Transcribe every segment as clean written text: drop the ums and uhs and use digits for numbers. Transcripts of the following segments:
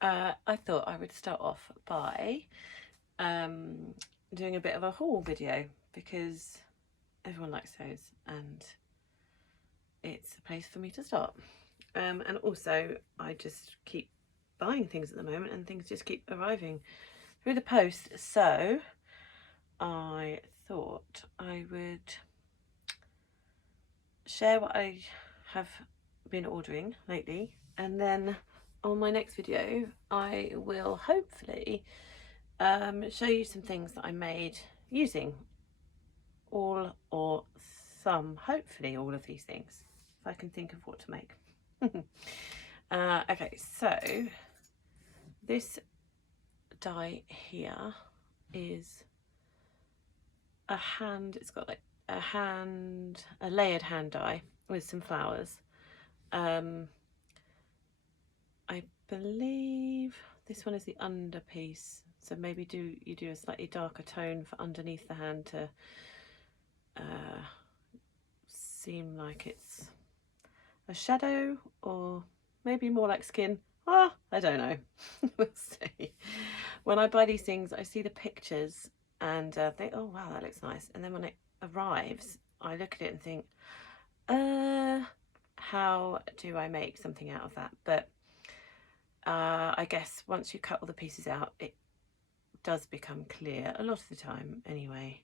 I thought I would start off by doing a bit of a haul video because everyone likes those and it's a place for me to start. And also I just keep buying things at the moment and things just keep arriving through the post, so I thought I would share what I have been ordering lately, and then on my next video I will hopefully show you some things that I made using all or some, hopefully all of these things, if I can think of what to make. Okay, so this die here is it's got like a layered hand die with some flowers. I believe this one is the under piece, so maybe you do a slightly darker tone for underneath the hand to seem like it's a shadow, or maybe more like skin. I don't know. We'll see. When I buy these things, I see the pictures and think, oh wow, that looks nice, and then when it arrives I look at it and think, how do I make something out of that? But I guess once you cut all the pieces out, it does become clear a lot of the time anyway.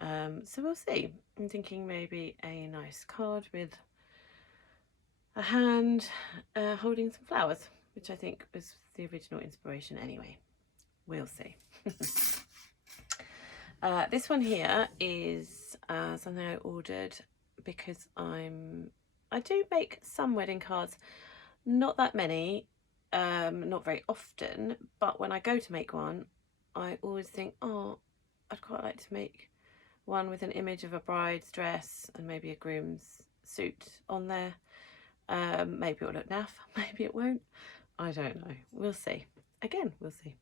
So we'll see. I'm thinking maybe a nice card with a hand holding some flowers, which I think was the original inspiration anyway. We'll see. This one here is something I ordered because I do make some wedding cards, not that many, not very often, but when I go to make one I always think, oh, I'd quite like to make one with an image of a bride's dress and maybe a groom's suit on there. Maybe it'll look naff, maybe it won't, I don't know, we'll see. Again, we'll see.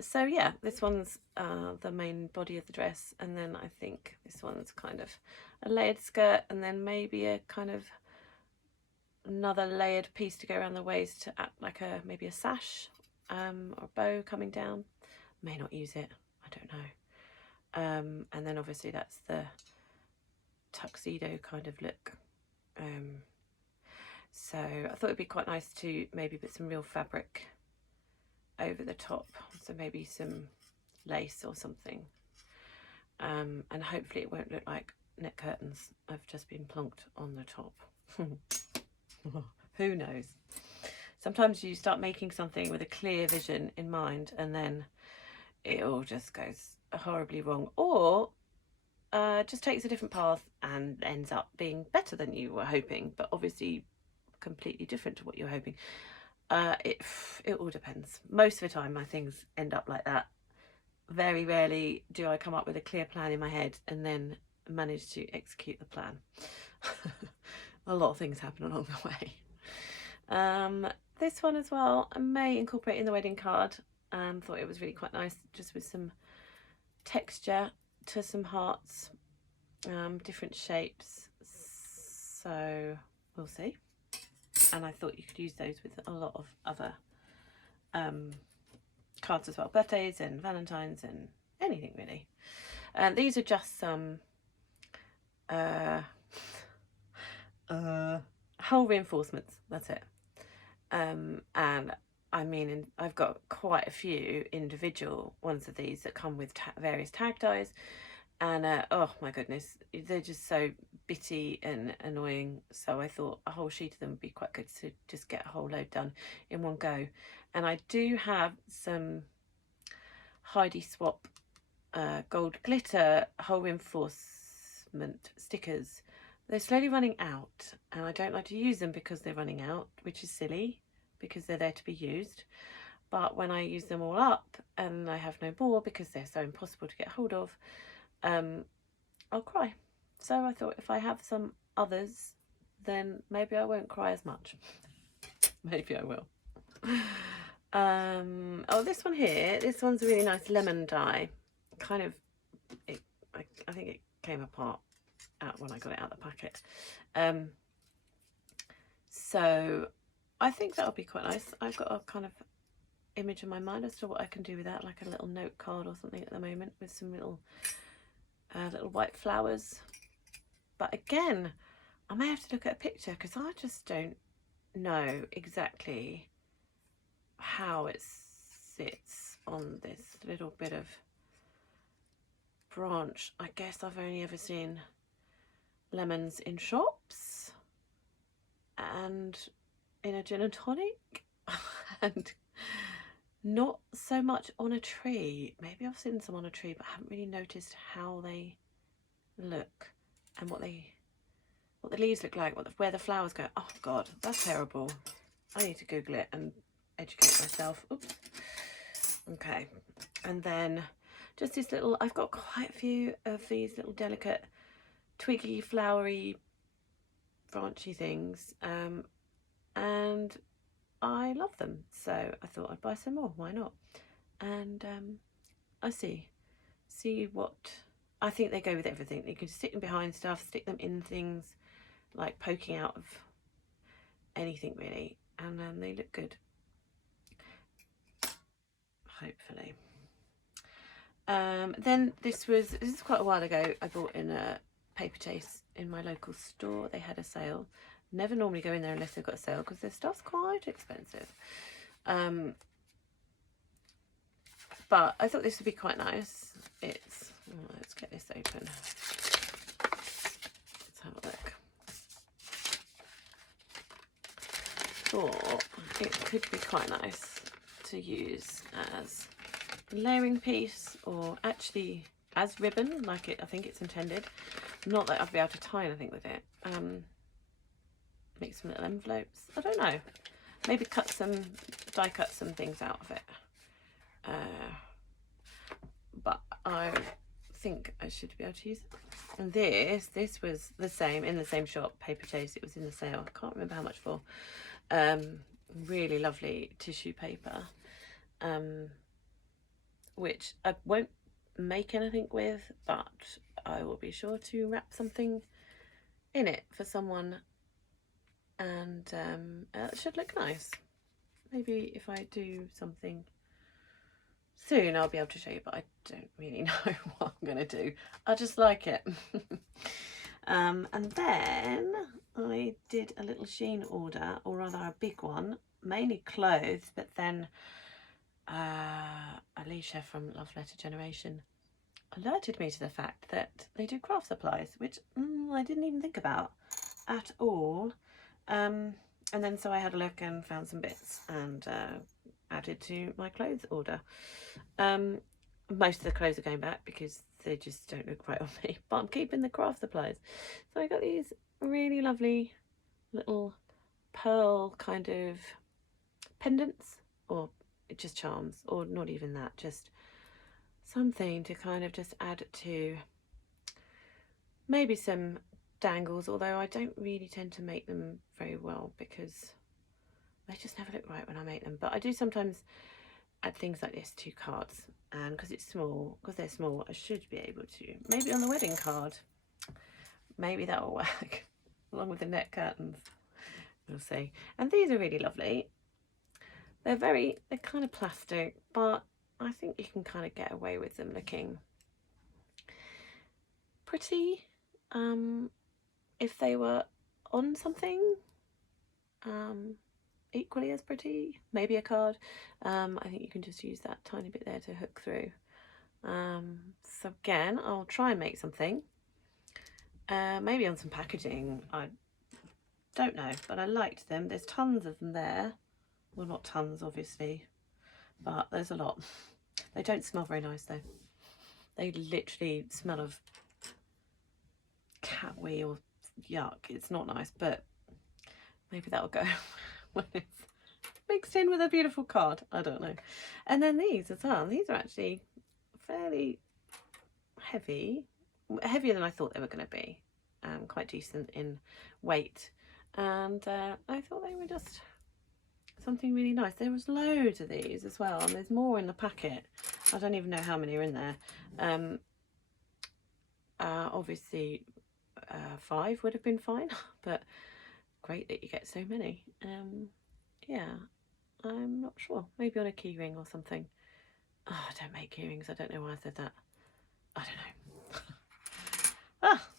So yeah, this one's the main body of the dress, and then I think this one's kind of a layered skirt, and then maybe a kind of another layered piece to go around the waist to act like maybe a sash or a bow coming down. May not use it, I don't know. And then obviously that's the tuxedo kind of look. So I thought it'd be quite nice to maybe put some real fabric over the top, so maybe some lace or something, and hopefully it won't look like neck curtains have just been plonked on the top. Who knows? Sometimes you start making something with a clear vision in mind and then it all just goes horribly wrong, or just takes a different path and ends up being better than you were hoping, but obviously completely different to what you were hoping. It all depends. Most of the time my things end up like that. Very rarely do I come up with a clear plan in my head and then manage to execute the plan. A lot of things happen along the way. This one as well I may incorporate in the wedding card. Thought it was really quite nice, just with some texture to some hearts, different shapes, so we'll see. And I thought you could use those with a lot of other cards as well, birthdays and Valentine's and anything really. And these are just some hole reinforcements, that's it. And I mean, I've got quite a few individual ones of these that come with various tag dies, and oh my goodness, they're just so bitty and annoying, so I thought a whole sheet of them would be quite good to just get a whole load done in one go. And I do have some Heidi Swap gold glitter hole reinforcement stickers. They're slowly running out and I don't like to use them because they're running out, which is silly because they're there to be used. But when I use them all up and I have no more because they're so impossible to get hold of, I'll cry. So I thought if I have some others, then maybe I won't cry as much. Maybe I will. Oh, this one here, this one's a really nice lemon die. Kind of, I think it came apart out when I got it out of the packet. So I think that'll be quite nice. I've got a kind of image in my mind as to what I can do with that, like a little note card or something at the moment with some little white flowers. But again, I may have to look at a picture because I just don't know exactly how it sits on this little bit of branch. I guess I've only ever seen lemons in shops and in a gin and tonic and not so much on a tree. Maybe I've seen some on a tree, but I haven't really noticed how they look and what the leaves look like, where the flowers go. Oh God, that's terrible. I need to Google it and educate myself. Oops. Okay, and then just this little, I've got quite a few of these little delicate twiggy, flowery, branchy things, and I love them, so I thought I'd buy some more. Why not? And I see what I think they go with everything. You can stick them behind stuff, stick them in things, like poking out of anything really, and they look good, hopefully. Then this is quite a while ago. I bought in a Paperchase in my local store. They had a sale. Never normally go in there unless they've got a sale because their stuff's quite expensive. But I thought this would be quite nice. It's, let's get this open. Let's have a look. Thought it could be quite nice to use as a layering piece, or actually as ribbon, like I think it's intended. Not that I'd be able to tie anything with it. Make some little envelopes. I don't know. Maybe die cut some things out of it. But I think I should be able to use it. And this was the same, in the same shop, Paperchase. It was in the sale. I can't remember how much for. Really lovely tissue paper, which I won't make anything with, but I will be sure to wrap something in it for someone, and it should look nice. Maybe if I do something soon I'll be able to show you, but I don't really know what I'm going to do. I just like it. And then I did a little Shein order, or rather a big one, mainly clothes, but then Alicia from Love Letter Generation alerted me to the fact that they do craft supplies, which I didn't even think about at all. And then so I had a look and found some bits and added to my clothes order. Most of the clothes are going back because they just don't look right on me, but I'm keeping the craft supplies. So I got these really lovely little pearl kind of pendants, or just charms, or not even that, just something to kind of just add to maybe some dangles, although I don't really tend to make them very well because they just never look right when I make them. But I do sometimes add things like this to cards, and because they're small, I should be able to, maybe on the wedding card, maybe that will work along with the net curtains, we'll see. And these are really lovely. They're kind of plastic, but I think you can kind of get away with them looking pretty if they were on something equally as pretty, maybe a card. I think you can just use that tiny bit there to hook through. So again, I'll try and make something, maybe on some packaging. I don't know, but I liked them. There's tons of them there. Well, not tons obviously, but there's a lot. They don't smell very nice though. They literally smell of cat wee or yuck. It's not nice, but maybe that'll go when it's mixed in with a beautiful card. I don't know. And then these as well. These are actually fairly heavy, heavier than I thought they were going to be. Quite decent in weight, and I thought they were just something really nice. There was loads of these as well, and there's more in the packet. I don't even know how many are in there. Obviously 5 would have been fine, but great that you get so many. Yeah, I'm not sure. Maybe on a key ring or something. Oh, I don't make key rings. I don't know why I said that. I don't know.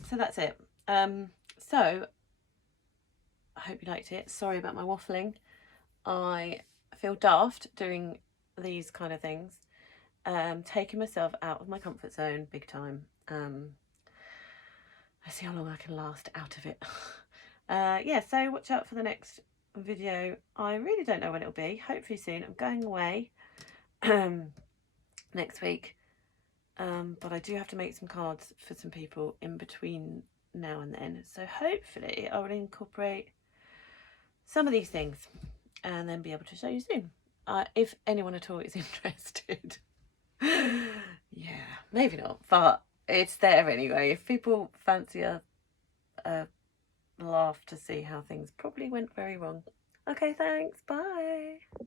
So that's it. So I hope you liked it. Sorry about my waffling. I feel daft doing these kind of things. Taking myself out of my comfort zone big time. Let's see how long I can last out of it. Yeah, so watch out for the next video. I really don't know when it'll be. Hopefully soon. I'm going away next week. But I do have to make some cards for some people in between now and then. So hopefully I will incorporate some of these things and then be able to show you soon. If anyone at all is interested. Yeah, maybe not, but it's there anyway. If people fancy a laugh to see how things probably went very wrong. Okay, thanks. Bye.